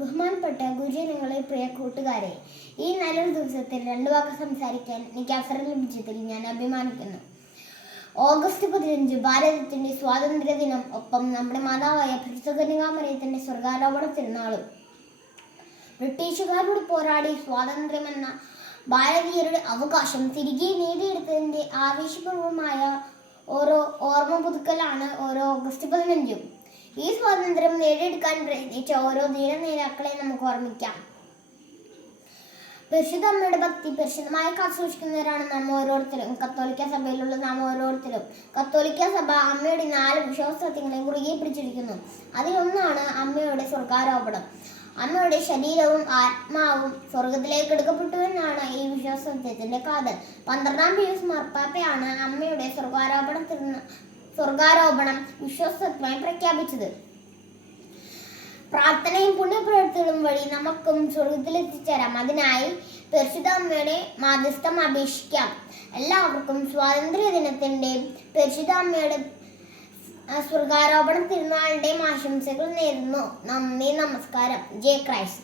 ബഹുമാനപ്പെട്ട ഗുരുജനങ്ങളെ, പ്രിയ കൂട്ടുകാരെ, ഈ നല്ലൊരു ദിവസത്തിൽ രണ്ടു വാക്ക് സംസാരിക്കാൻ എനിക്ക് അവസരം ലഭിച്ചതിൽ ഞാൻ അഭിമാനിക്കുന്നു. ഓഗസ്റ്റ് 15 ഭാരതത്തിന്റെ സ്വാതന്ത്ര്യ ദിനം, ഒപ്പം നമ്മുടെ മാതാവായ പരിശുദ്ധ കന്യകാമറിയത്തിന്റെ സ്വർഗാരോപണ തിരുനാളും. ബ്രിട്ടീഷുകാരോട് പോരാടി സ്വാതന്ത്ര്യമെന്ന ഭാരതീയരുടെ അവകാശം തിരികെ നേടിയെടുത്തതിന്റെ ആവേശപൂർവമായ ഓർമ്മ പുതുക്കലാണ് ഓരോ ഓഗസ്റ്റ് 15. ഈ സ്വാതന്ത്ര്യം നേടിയെടുക്കാൻ പ്രയത്നിച്ച ഓരോ ധീര നേതാക്കളെ നമുക്ക് ഓർമ്മിക്കാം. പരിശുദ്ധ അമ്മയുടെ ഭക്തി പരിശുദ്ധമായി കാത്തുസൂക്ഷിക്കുന്നവരാണ് നാം ഓരോരുത്തരും. കത്തോലിക്ക സഭയിലുള്ള നാം ഓരോരുത്തരും. കത്തോലിക്ക സഭ അമ്മയുടെ 4 വിശ്വാസസത്യങ്ങളെ കുറുകെ പിടിച്ചിരിക്കുന്നു. അതിലൊന്നാണ് അമ്മയുടെ സ്വർഗാരോപണം. അമ്മയുടെ ശരീരവും ആത്മാവും സ്വർഗത്തിലേക്ക് എടുക്കപ്പെട്ടുവെന്നാണ് ഈ വിശ്വാസസത്യത്തിന്റെ കാതൽ. 12-ാം പിയൂസ് മാർപ്പാപ്പയാണ് അമ്മയുടെ സ്വർഗാരോപണം വിശ്വാസസത്യമായി പ്രഖ്യാപിച്ചത്. പ്രാർത്ഥനയും പുണ്യപ്രവൃത്തികളും വഴി നമുക്കും സ്വർഗത്തിലെത്തിച്ചേരാം. അതിനായി പരിശുദ്ധ അമ്മയുടെ മാധ്യസ്ഥം അപേക്ഷിക്കാം. എല്ലാവർക്കും സ്വാതന്ത്ര്യ ദിനത്തിന്റെ, പരിശുദ്ധ അമ്മയുടെ സ്വർഗാരോപണ തിരുനാളിന്റെയും ആശംസകൾ നേരുന്നു. നന്ദി, നമസ്കാരം. ജയ് ക്രൈസ്റ്റ്.